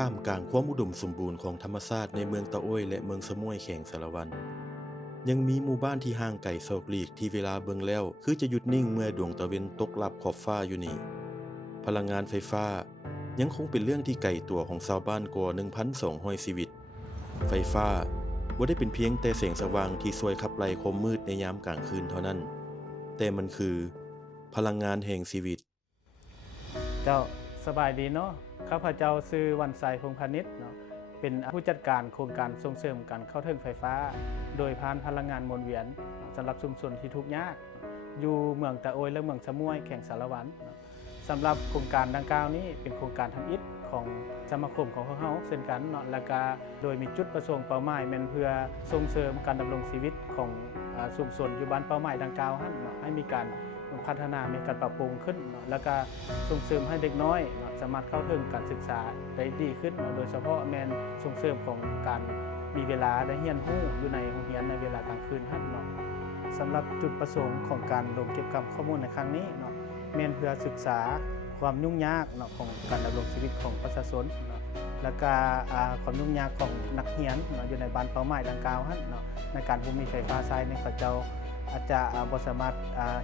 ท่ามกลางความอุดมสมบูรณ์ของธรรมชาติในเมืองตะโอ้ยและเมืองสะม้วยแขวงสารวันยังมีหมู่บ้านที่ห่างไกลโศกหลีกที่เวลาเบิ่งแล้วคือจะหยุดนิ่งเมื่อดวงตะเวนตกลับขอบฟ้าอยู่นี่พลังงานไฟฟ้ายังคงเป็นเรื่องที่ไกลตัวของชาวบ้านกว่า 1,200 ชีวิตไฟฟ้าบ่ได้เป็นเพียงแต่แสงสว่างที่ช่วยขับไล่ความมืดในยามกลางคืนเท่านั้นแต่มันคือพลังงานแห่งชีวิตเจ้าสบายดีเนาะข้าพเจ้าชื่อวันไซพงษ์พาณิชย์เนาะเป็นผู้จัดการโครงการส่งเสริมการเข้าถึงไฟฟ้าโดยผ่านพลังงานหมุนเวียนสำหรับชุมชนที่ทุกข์ยากอยู่เมืองตะโอยและเมืองสะม้วยแขวงสารวันสำหรับโครงการดังกล่าวนี้เป็นโครงการทำอิฐของสมาคมของเฮาเช่นกันเนาะและก็โดยมีจุดประสงค์เป้าหมายแม่นเพื่อส่งเสริมการดำรงชีวิตของชุมชนอยู่บ้านเป้าหมายดังกล่าวเนาะให้มีการพัฒนามีการปรับปรุงขึ้นแล้วก็ส่งเสริมให้เด็กน้อยสามารถเข้าถึงการศึกษาได้ดีขึ้นโดยเฉพาะแมนส่งเสริมของการมีเวลาได้เรียนรู้อยู่ในโรงเรียนในเวลากลางคืนเนาะสำหรับจุดประสงค์ของการลงเก็บข้อมูลในครั้งนี้เนาะแมนเพื่อศึกษาความยุ่งยากเนาะของการดำรงชีวิตของประชาชนเนาะและก็ความยุ่งยากของนักเรียนเนาะอยู่ในบ้านเป้าหมายดังกล่าวเนาะในการบ่มีไฟฟ้าใช้ในเขาเจ้าอาจจะบ่สามารถ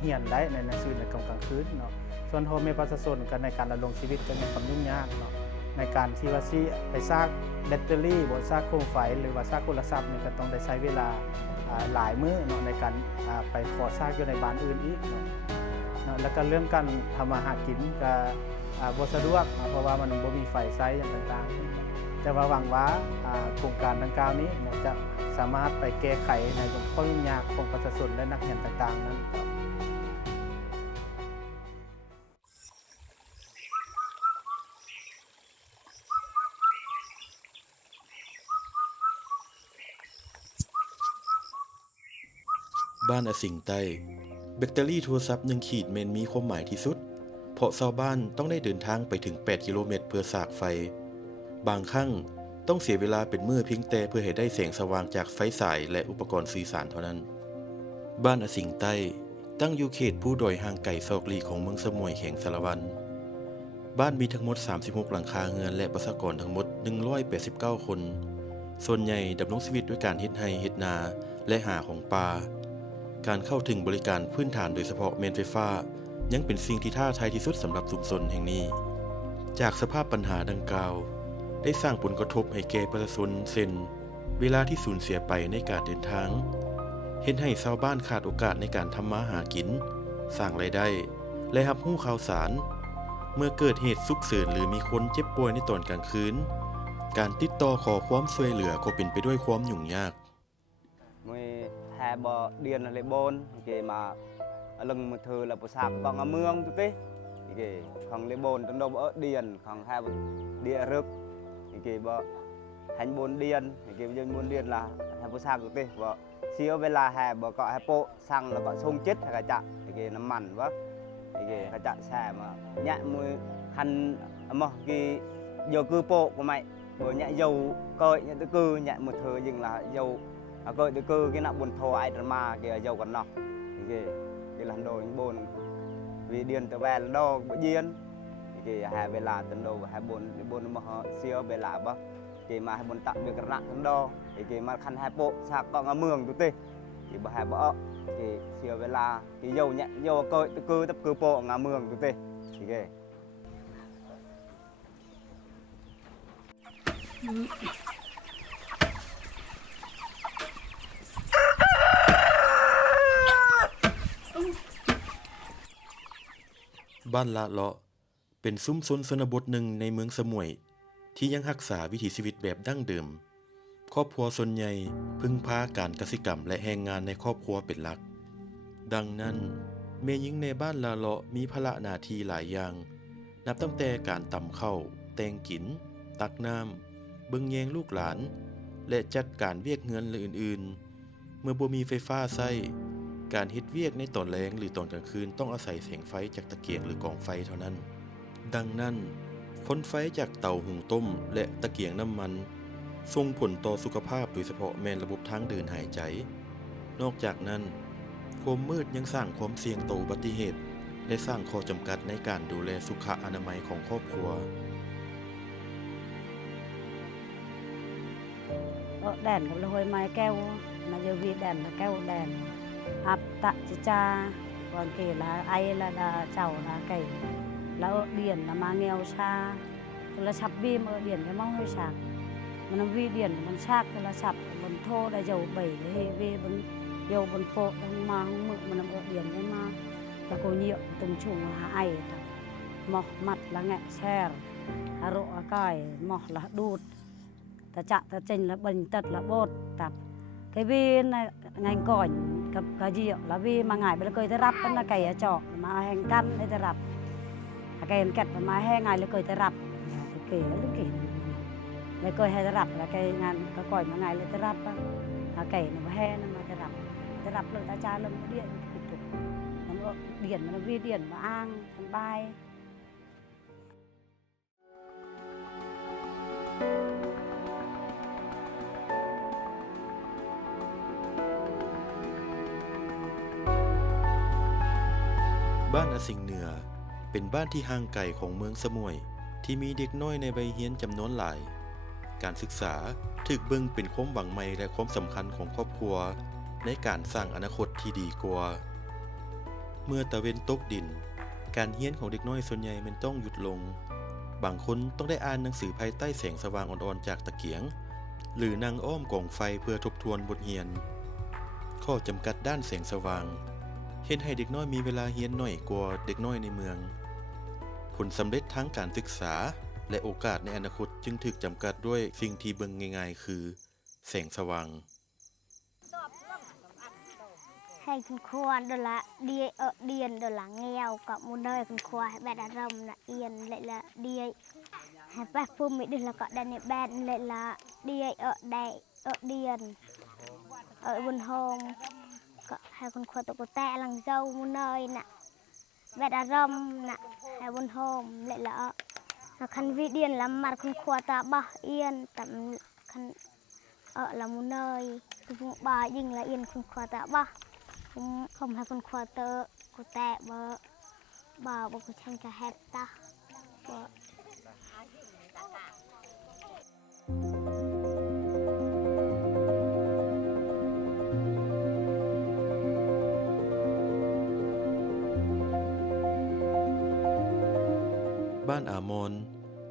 เรียนได้ในหนังสือในกลางคืนเนาะส่วนพ่อแม่ประชาชนกันในการดำรงชีวิตก็มีความยุ่งยากเนาะในการที่ว่าสิไปสร้างแบตเตอรี่บ่สร้างโคมไฟหรือว่าสร้างโทรศัพท์นี่ก็ต้องได้ใช้เวลาหลายมื้อเนาะในการไปขอสร้างอยู่ในบ้านอื่นอีกเนาะแล้วก็เรื่องการทำมาหากินก็บ่สะดวกเพราะว่ามันบ่มีไฟใช้อย่างต่างๆแต่ว่าหวังว่าโครงการดังกล่าวนี้จะสามารถไปแก้ไขในข้อยุ่งยากของประชาชนและนักเรียนต่างๆนั้นบ้านอสิงใต้แบตเตอรี่โทรศัพท์1ขีดแม่นมีความหมายที่สุดเพราะชาวบ้านต้องได้เดินทางไปถึง8กิโลเมตรเพื่อสากไฟบางครั้งต้องเสียเวลาเป็นมื้อเพียงแต่เพื่อให้ได้แสงสว่างจากไฟสายและอุปกรณ์สื่อสารเท่านั้นบ้านอสิงใต้ตั้งอยู่เขตผู้ดอยห่างไกลซอกหลีของเมืองสะม้วยแขวงสารวันบ้านมีทั้งหมด36หลังคาเรือนและประชากรทั้งหมด189คนส่วนใหญ่ดำรงชีวิตด้วยการเฮ็ดไร่เฮ็ดนาและหาของป่าการเข้าถึงบริการพื้นฐานโดยเฉพาะแม่นไฟฟ้ายังเป็นสิ่งที่ท้าทายที่สุดสำหรับชุมชนแห่งนี้จากสภาพปัญหาดังกล่าวได้สร้างผลกระทบให้แก่ประชาชนเช่นเวลาที่สูญเสียไปในการเดินทางเฮ็ดให้ชาวบ้านขาดโอกาสในการทำมาหากินสร้างรายได้และรับรู้ข่าวสารเมื่อเกิดเหตุฉุกเฉินหรือมีคนเจ็บป่วยในตอนกลางคืนการติดต่อขอความช่วยเหลือก็เป็นไปด้วยความยุ่งยากmười hai bờ điền là lấy bồn kì mà lưng một thứ là bộ sạc bằng ở mương tụi kì không lấy bồn trong đâu bờ điền không hai địa rực kì bờ hành bồn điền kì bây giờ bồn điền là hai bộ sạc tụi bờ xíu về là hai bờ cọ hai bộ xăng là cọ sông chết hay cả chạ kì nó mặn quá kì cả chạ xe mà nhẹ mùi hành mà kì dầu cư bộ của mày rồi nhẹ dầu coi nhẹ tư cư nhẹ một thứ dừng là dầu coi từ cơ cái nào buồn thò ai mà kìa dầu còn nọ cái là đồ buồn vì điền từ về là đồ bữa điên thì hai về là từ đồ hai buồn mà họ siêu về là bao thì mà hai buồn tạm biệt cái rạng đo thì mà khăn hai bộ sạc còn ở mường tụi tê thì bà hai bỏ thì siêu về là thì dầu nhẹ dầu coi từ cơ tập cơ bộ ngà mường tụi tê thì kìบ้านละเลาะเป็นซุ้มชนชนบทหนึ่งในเมืองสะม้วยที่ยังรักษาวิถีชีวิตแบบดั้งเดิมครอบครัวส่วนใหญ่พึ่งพาการกสิกรรมและแรงงานในครอบครัวเป็นหลักดังนั้นแม่หญิงในบ้านละเลาะมีภาระหน้าที่หลายอย่างนับตั้งแต่การตำข้าวแต่งกินตักน้ำเบิ่งแยงลูกหลานและจัดการเวียกเงินอื่นๆเมื่อบ่มีไฟฟ้าใช้การเฮ็ดเวียกในตอนแลงหรือตอนกลางคืนต้องอาศัยแสงไฟจากตะเกียงหรือกองไฟเท่านั้นดังนั้นผลไฟจากเตาหุงต้มและตะเกียงน้ำมันส่งผลต่อสุขภาพโดยเฉพาะแม่นระบบทางเดินหายใจนอกจากนั้นความมืดยังสร้างความเสี่ยงต่ออุบัติเหตุและสร้างข้อจำกัดในการดูแลสุขอนามัยของครอบครัว đènกับเราhồi mai keo mà giờ vì đèn là keo đèn áp tạ cha còn kể là ai là cháu là kể là ở điển là mà nghèo xa là sập bim ở điển cái mong hơi sạc mà nó vi điểnมันsạc là sậpมันโทได้dầu bảy cái vềมันdầuมันโปะmà không mực mà nó ở điển cái mà là cô nhựa từng chung là ai mọc mặt là ngẹ xe hà rộ cài mọc là đụt ta chạm ta trình là bình tật là bột tập cái vi này ngành còiกับกะเจียวแล้ววีมาง่ายไปเลยเคยจะรับเป็นไก่จอกมาแห่งกันได้จะรับไก่แกะมาแห่งไงเลยเคยจะรับเก๋ลูกเก๋เลยเคยให้จะรับแล้วไก่งานก็ก่อยมาไงเลยจะรับไก่เนี่ยมาแห่นั่นมาจะรับเลยตาจาลงมาเดียนตุกมันก็เดียนมันวีเดียนมาอ้างทันใบ บ้านอสิงเหนือเป็นบ้านที่ห่างไกลของเมืองสมุยที่มีเด็กน้อยในวัยเรียนจำนวนหลายการศึกษาถูกเบิ่งเป็นความหวังใหม่และความสำคัญของครอบครัวในการสร้างอนาคตที่ดีกว่าเมื่อตะเวนตกดินการเรียนของเด็กน้อยส่วนใหญ่มันต้องหยุดลงบางคนต้องได้อ่านหนังสือภายใต้แสงสว่างอ่อนๆจากตะเกียงหรือนั่งอ้อมกองไฟเพื่อทบทวนบทเรียนข้อจำกัดด้านแสงสว่างเห็นให้เด็กน้อยมีเวลาเรียนน้อยกว่าเด็กน้อยในเมืองผลสำเร็จทั้งการศึกษาและโอกาสในอนาคตจึงถูกจำกัดด้วยสิ่งที่เบิ่งง่ายๆคือแสงสว่างให้คุณครูดูละเดียนดูละเงียวกับมูเนยคุณครูให้แบดอารมณ์ละเอียนเลยละเดียให้แบดพูมิดูละก็ได้ในแบดเลยละเดียเดียนบนห้องก็ให้คุณครูตะกุแตะหลังเจ้ามูเนยน่ะแบดอารมณ์น่ะให้บนห้องเลยละคันวิเดียนละมัดคุณครูตาบ่เอียนแต่คันละมูเนยคุณบ่ายิงละเอียนคุณครูตาบ่không hay con khoa tơ cô tệ bờ cô chân cả hẹp ta บ้านอามอน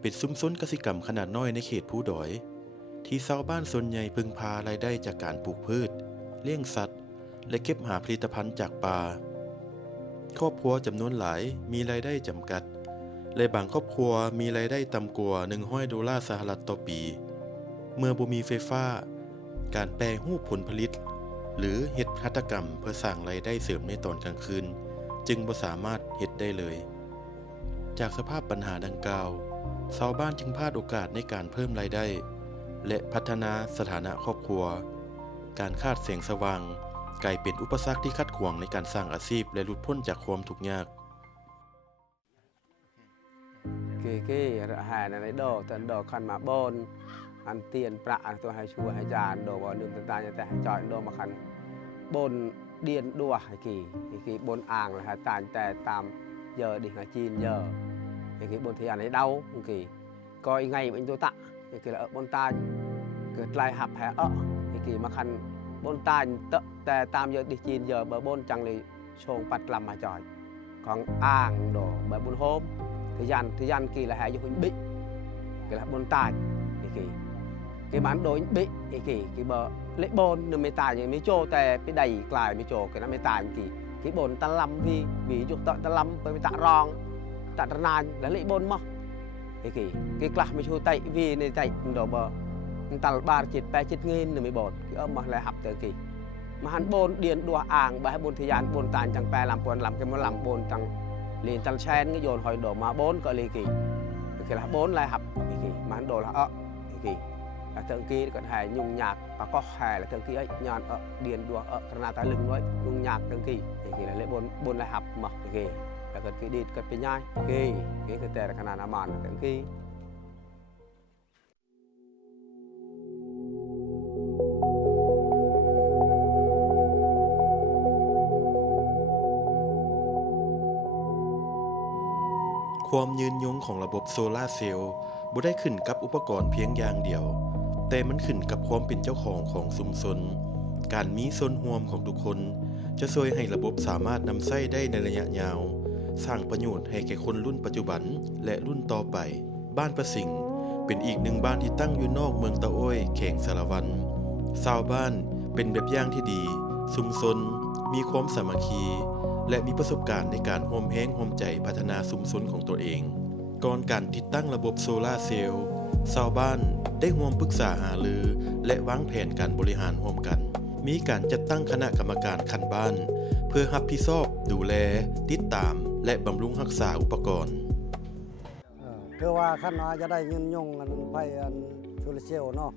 เป็นซุ้มซ้นกสิกรรมขนาดน้อยในเขตภูดอยที่ชาวบ้านส่วนใหญ่พึงพารายได้จากการปลูกพืชเลี้ยงสัตว์และเก็บหาผลิตภัณฑ์จากป่าครอบครัวจำนวนหลายมีรายได้จำกัดและบางครอบครัวมีรายได้ต่ำกว่า$100ต่อปีเมื่อบ่มีไฟฟ้าการแปรรูปผลผลิตหรือเฮ็ดหัตถกรรมเพื่อสร้างรายได้เสริมในตอนกลางคืนจึงบ่สามารถเฮ็ดได้เลยจากสภาพปัญหาดังกล่าวชาวบ้านจึงพลาดโอกาสในการเพิ่มรายได้และพัฒนาสถานะครอบครัวการขาดแสงสว่างกลายเป็นอุปสรรคที่ขัดขวางในการสร้างอาชีพและหลุดพ้นจากความทุกข์ยากหาในดอกแต่ดอกคันมาบนอันเตียนประอันตัวให้ช่วยให้จานดอกบอลดื่มต่างๆแต่ให้จอยดอกมาคันบนเดียนดัวให้กี่บนอ่างเลยฮะต่างแต่ตามเยอะดิหาจีนเยอะให้กี่บนที่อันไหนเดากี่ก็ยังไงเป็นตัวตะให้กี่ละบนตาเกิดลายหับแผลให้กี่มาคันบนตาแต่ตามเยอะดิจีนเยอะเบอร์บนจังเลยโชงปัดลำมาจอยของอ่างดอกแบบบนโฮมthời gian kỳ là hai du bị cái là bồn tài cái bán đối bị cái bờ lễ bồn nửa mấy tài như mấy chỗแต่ไปđầy lại mấy chỗ cái nó mấy tài cái bồn ta lâm vì chỗ ta lâm với ta rong ta nàn là lễ bồn mà cái là mấy chỗ tây vì này tây đồ bờ ta ba chết pe chết nghìn nửa mấy bồn cái mà lại học từ mà hắn bồn điền đùa ảng bài bồn thời gian bồn tài chẳng pe làm cái mà làm bồn chẳng liền chân sen cái dồn hồi đổ mà 4 có lì kỳ cái là 4 lại học kỳ mà đồ là là thượng kỳ còn hề nhung nhạc và có hề là thượng kỳ ấy nhàn điền đùa cái nào ta lưng nói nhung nhạc thượng kỳ thì là lễ 4 lại học mà kỳ là cần kỳ đi cần phải nhai kỳ cái tệ là cái nào màn thượng kỳความยืนยงของระบบโซลาร์เซลล์บ่ได้ขึ้นกับอุปกรณ์เพียงอย่างเดียว แต่มันขึ้นกับความเป็นเจ้าของของชุมชนการมีส่วนร่วมของทุกคนจะช่วยให้ระบบสามารถนำใช้ได้ในระยะยาวสร้างประโยชน์ให้แก่คนรุ่นปัจจุบันและรุ่นต่อไปบ้านประสิงห์เป็นอีกหนึ่งบ้านที่ตั้งอยู่นอกเมืองตะโอ้ยแขวงสารวันชาวบ้านเป็นแบบอย่างที่ดีชุมชนมีความสามัคคีและมีประสบการณ์ในการร่วมแรงร่วมใจพัฒนาชุมชนของตัวเองก่อนการติดตั้งระบบโซลาร์เซลล์ชาวบ้านได้ร่วมปรึกษาหารือและวางแผนการบริหารร่วมกันมีการจัดตั้งคณะกรรมการคันบ้านเพื่อรับผิดชอบดูแลติดตามและบำรุงรักษาอุปกรณ์ คือว่าคันว่าจะได้ยืนยงกันไปอันโซลาร์เซลล์เนาะ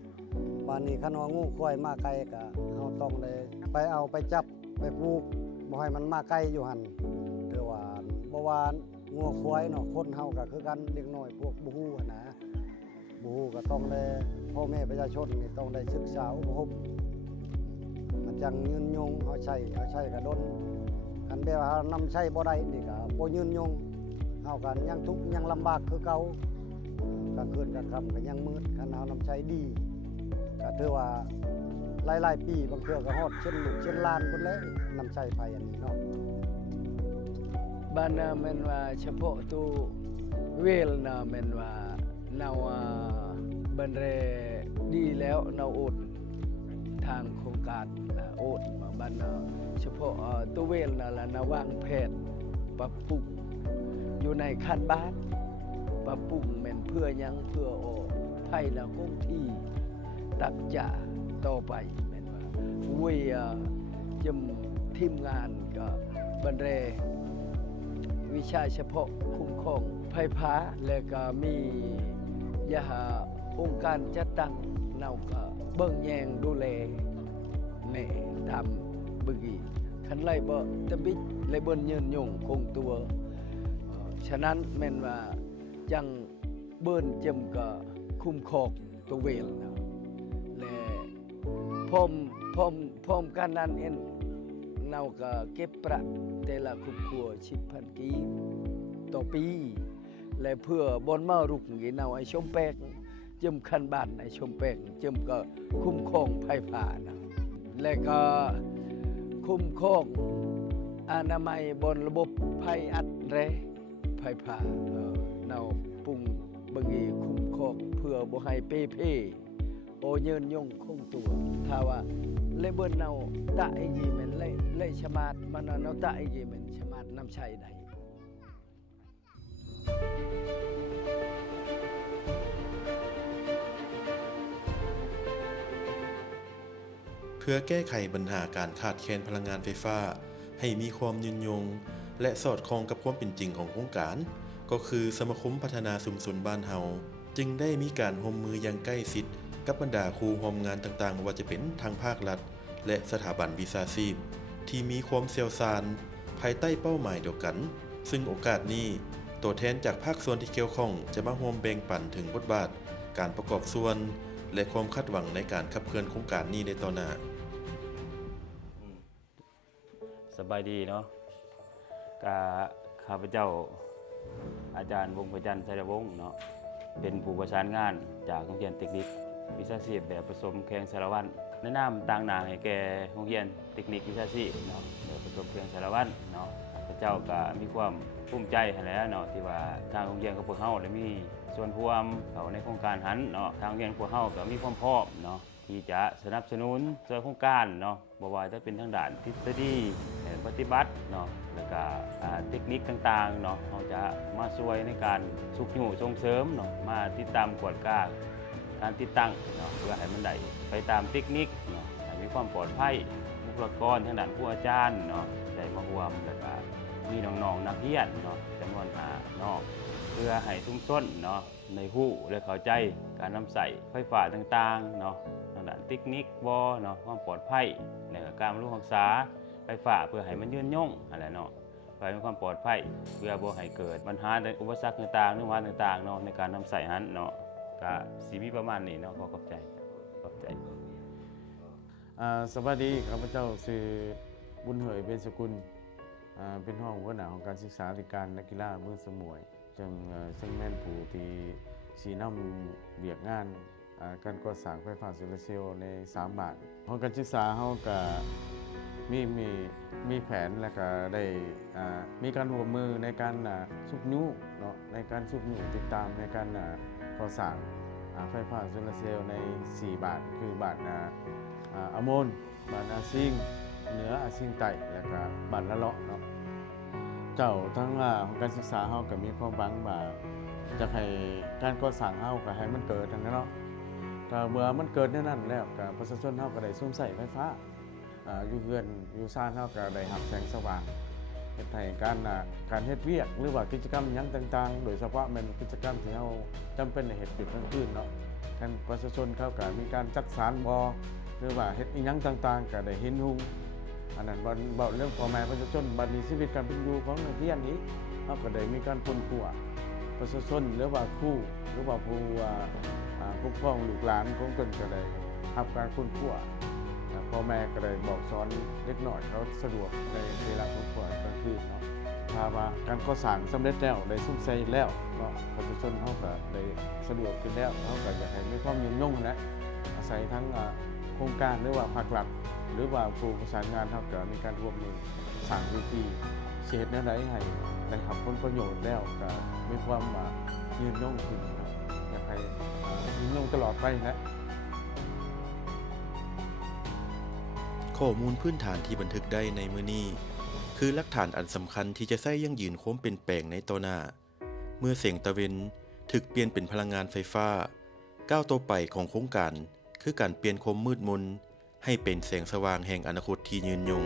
ป่านนี้คันว่างูควายมาไกลก็เฮาต้องได้ไปเอาไปจับไปปลูกบ่ให้มันมาไกลอยู่หั่นคือว่าบ่ว่างูควายเนาะคนเฮาก็คือกันเด็กน้อยพวกบ่ฮู้หั้นนะบ่ฮู้ก็ต้องได้พ่อแม่ประชาชนนี่ต้องได้ศึกษาอบรมมันจังยืนยงเฮาใช้ก็ดนคันแบบว่าเฮานำใช้บ่ได้นี่ก็บ่ยืนยงเฮากันยังทุกข์ยังลำบากคือเก่ากลางคืนกลางค่ำก็ยังมืดคันเฮานำใช้ดีก็ถือว่าหลายๆปีบางเทื่อก็ฮอดเช่นลูกเช่นหลานพุ่นแล้วนำใช้ไผอันนี้เนาะ บ้านนาแม่นว่าเฉพาะตัวเวลนาแม่นว่าเนาบันเรดีแล้วเนาอดทางโครงการอดมาบ้านนาเฉพาะตัวเวลนาละนาวางแผนปรับปรุงอยู่ในขั้นบ้านปรับปรุงแม่นเพื่อยังเพื่อออกไผ่ละคงที่ตักจะต่อไปแม่นว่าเวยจำทีมงานก็บันเรวิชาเฉพาะคุ้มครองไฟฟ้าและก็มียาองค์การจัดตั้งเนาก็เบิ่งแยงดูแลแน่ตามบึกีคันไล่บ่ตะบิดเลยเบิ่นยืนยงคงตัวฉะนั้นแม่นว่าจังเบิ่นจำก็คุ้มครองตัวเวลนะและพร้อมกันนั้นเองเราก็เก็บประแต่ละครอบครัว10,000 กีบต่อปีและเพื่อบนมารุกงี้เราไอ้ชมแปกจมคันบ้านไอ้ชมแปกจมก็คุ้มครองไฟฟ้านะและก็คุ้มครองอนามัยบนระบบไฟอัดแรไฟฟ้าเราปรุงบางทีคุ้มครองเพื่อบ่ให้เป้โอเยินยงคงตัวถ้าว่าเลเบิลเราตะไอ้ยีเหม็นเล่ชะมาดมันเราตะไอ้ยีเหม็นชะมาดนำชัยได้ เพื่อแก้ไขปัญหาการขาดแคลนพลังงานไฟฟ้าให้มีความยืนยงและสอดคล้องกับความเป็นจริงของโครงการก็คือสมาคมพัฒนาชุมชนบ้านเฮาจึงได้มีการร่วมมืออย่างใกล้ชิดกับบรรดาครูร่วมงานต่างๆว่าจะเป็นทางภาครัฐและสถาบันวิชาชีพที่มีความเชี่ยวชาญภายใต้เป้าหมายเดียวกันซึ่งโอกาสนี้ตัวแทนจากภาคส่วนที่เกี่ยวข้องจะมาร่วมแบ่งปันถึงบทบาทการประกอบส่วนและความคาดหวังในการขับเคลื่อนโครงการนี้ในต่อหน้า สบายดีเนาะข้าพเจ้าอาจารย์วงศ์พจันทร์ชัยวงศ์เนาะเป็นผู้ประสานงานจากโรงเรียนเทคนิควิชาชีพแบบผสมแข่งสารวัตรแนะนำต่างหน้าให้แก่โรงเรียนเทคนิควิชาชีพเนาะแบบผสมแข่งสารวัตรเนาะข้าพเจ้าก็มีความภูมิใจหั้นแหล้วเนาะที่ว่าทางโรงเรียนของพวกเฮาได้มีส่วนร่วมเข้าในโครงการหันเนาะทางโรงเรียนพวกเฮาก็มีความพร้อมเนาะที่จะสนับสนุนช่วยโครงการเนาะบ่ว่าจะเป็นทางด้านทฤษฎีปฏิบัติเนาะแล้วก็เทคนิคต่างๆเนาะเราจะมาช่วยในการสุขอยู่ส่งเสริมเนาะมาติดตามกวดกล้าการติดตั้งเนาะเพื่อให้มันได้ไปตามเทคนิคเนาะให้มีความปลอดภัยบุคลากรทางด้านผู้อาจารย์เนาะได้มาร่วมแล้วก็มีน้องๆนักเรียนเนาะจำนวน5เนาะเพื่อให้ชุมชนเนาะในฮู้และเข้าใจการนำใส่ไฟฟ้าต่างๆเนาะทางด้านเทคนิคเนาะความปลอดภัยและการบำรุงรักษาไฟฟ้าเพื่อให้มันยืนยงอะไรเนาะเพื่อให้มีความปลอดภัยเพื่อบ่ให้เกิดปัญหาอุปสรรคต่างๆหรือว่าต่างๆเนาะในการนำใส่หันเนาะก็สิมีประมาณนี้เนาะขอบใจสวัสดีข้าพเจ้าชื่อบุญเหยเบญสกุลเป็นห้องหัวหน้าของการศึกษาธิการนักกีฬามือสมวยซึ่งแม่นผู้ที่สีน้ำเบียกงาน การก่อสร้างไฟฟ้าโซลาร์เซลล์ใน3บ้านห้องการศึกษาเฮาก็มีแผนแล้วก็ได้มีการร่วมมือในการสุบนุเนาะในการสุบนุติดตามในการก่อสร้างไฟฟ้าโซลาร์เซลล์ใน4บ้านคือบ้านอโมนบ้านอาซิงเหนืออาซิงใต้แล้วก็บ้านละเลาะเนาะเจ้าทั้งของการศึกษาเฮาก็มีความหวังว่าจะให้การก่อสร้างเฮาก็ให้มันเกิดนั่นเนาะก็เมื่อมันเกิดในนั้นแล้วก็ประชาชนเฮาก็ได้สวมใช้ไฟฟ้าอยู่เฮือนอยู่ซ่านเฮาก็ได้รับแสงสว่างเฮ็ดให้การเฮ็ดเวียกหรือว่ากิจกรรมหยังต่างๆโดยเฉพาะแม่นกิจกรรมที่เฮาจำเป็นในเฮ็ดอยู่กลางคืนเนาะการประชาชนเขาก็มีการจัดสรรบ่หรือว่าเฮ็ดอีหยังต่างๆก็ได้เห็นหุงอันนั้นเว้าเรื่องพ่อแม่ประชาชนบัดนี้ชีวิตการเป็นอยู่ของนักเรียนนี้เฮาก็ได้มีการค้นคว้าประชาชนหรือว่าครูหรือว่าผู้ปกครองลูกหลานของเพิ่นก็ได้รับการค้นคว้าพ่อแม่ก็ได้บอกสอนเด็กน้อยเขาสะดวกในเวลาค้นคว้ากลางคืนเนาะถ้าว่าการก่อสร้างสำเร็จแล้วได้สุ่มใส่แล้วเนาะประชาชนเฮาก็ได้สะดวกขึ้นแล้วเฮาก็อยากให้มีความยืนยงนะอาศัยทั้งโครงการหรือว่าภาครัฐหรือว่าผู้ประสานงานเฮาก็มีการร่วมมือสร้างวิธีเฮ็ดแนวใดให้ได้รับผลประโยชน์แล้วก็มีความยืนยงขึ้นครับอยากให้ยืนยงตลอดไปนะ ข้อมูลพื้นฐานที่บันทึกได้ในมื้อนี้คือหลักฐานอันสำคัญที่จะใช้ยั่งยืนคงเป็นแปลงในต่อหน้าเมื่อแสงตะเวนถึกเปลี่ยนเป็นพลังงานไฟฟ้าก้าวต่อไปของโครงการคือการเปลี่ยนความมืดมนให้เป็นแสงสว่างแห่งอนาคตที่ยืนยง